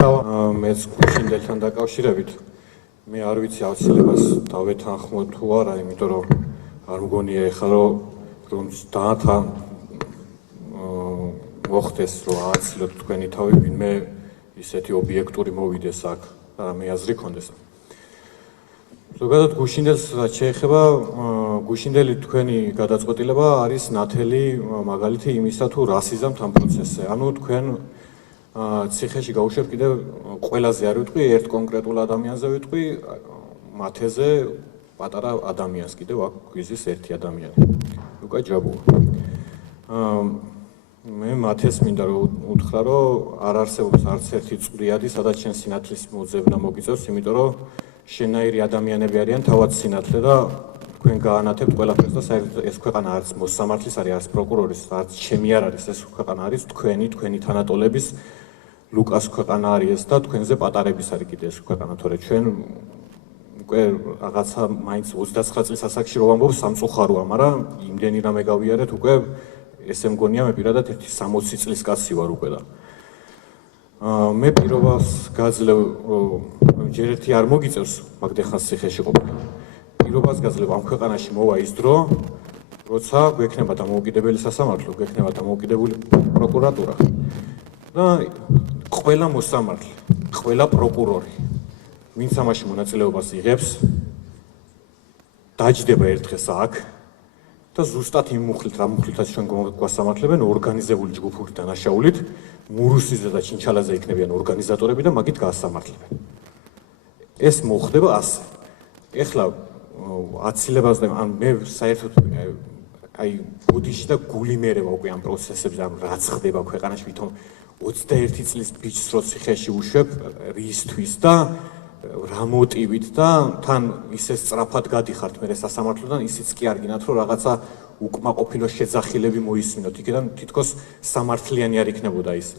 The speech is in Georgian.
მეც გუშინდელთან დაკავშირებით მე არ ვიცი აუცილებლად დავეთანხმო თუ არა, იმიტომ რომ არ მგონია ეხლა რომ დაათან მოხდეს რომ ააცილოთ თქვენი თავი ვინმე ისეთი ობიექტური მოვიდეს აქ და მე აზრი კონდეს. ზოგადად გუშინდელს რაც შეეხება გუშინდელი თქვენი გადაწყვეტილება არის ნათელი მაგალითი იმისა თუ რასიზმთ ამ პროცესზე. ანუ თქვენ ციხეში გაუშვებ კიდევ ყველაზე არ ვიტყვი ერთ კონკრეტულ ადამიანზე ვიტყვი მათეზე პატარა ადამიანს კიდევ აქ გვიზის ერთი ადამიანი. უკა ჯაბუა. მე მათეს მინდა რომ უთხრა რომ არ არსებობს არც ერთი წვრიადი სადაც შენ სინათლის მოძებნა მოგიწევს, იმიტომ რომ შენაირი ადამიანები არიან თავად სინათლე და თქვენ გაანათებთ ყველაფერს და საერთოდ ეს ქვეყანა არც მოსამართლის არის, არც პროკურორის, არც ჩემი არ არის, ეს ქვეყანა არის თქვენი თანატოლების ლუკას ქვეყანა არის და თქვენზე პატარების არის კიდე ეს ქვეყანა, თორე ჩვენ უკვე რაღაცა მაინც 29 წლის ასაკში რომ ვამბობ სამწუხაროა, მაგრამ იმდენი რამე გავიარეთ უკვე ესე მგონია მე პირადად ერთი 60 წლის კაცი ვარ უკვე და მე პირობას გაძლევ ჯერ ერთი არ მოგიწევს მაგდეხას ციხეში ყოფნა. პირობას გაძლევ ამ ქვეყანაში მოვა ის დრო, როცა გვექნება დამოუკიდებელი სასამართლო, გვექნება დამოუკიდებელი პროკურატურა და ყველა მოსამართლე, ყველა პროკურორი, ვინც ამაში მონაწილეობას იღებს, დაჯდება ერთ დღეს აქ და ზუსტად იმ მუხლით, რა მუხლითაც ჩვენ გვასამართლებენ, ორგანიზებული ჯგუფური დანაშაულით, მურუსიზე და ჩინჩალაზე იქნებიან ორგანიზატორები და მაგით გაასამართლებენ. ეს მოხდება ასე. ეხლა აცილებას და მე საერთოდ აი ბუდიში და გული მერევა უკვე ამ პროცესებზე, ამ რაც ხდება ქვეყანაში, ვითომ 21 წლის ბიჭს რო ციხეში უშვებ რისთვის და რა მოტივით და თან ისე სწრაფად გადიხართ მე სასამართლოდან, ისიც კი არ გინათ რომ რაღაცა უკმაყოფილო შეძახილები მოისმინოთ იქიდან, თითქოს სამართლიანი არ იქნებოდა ის.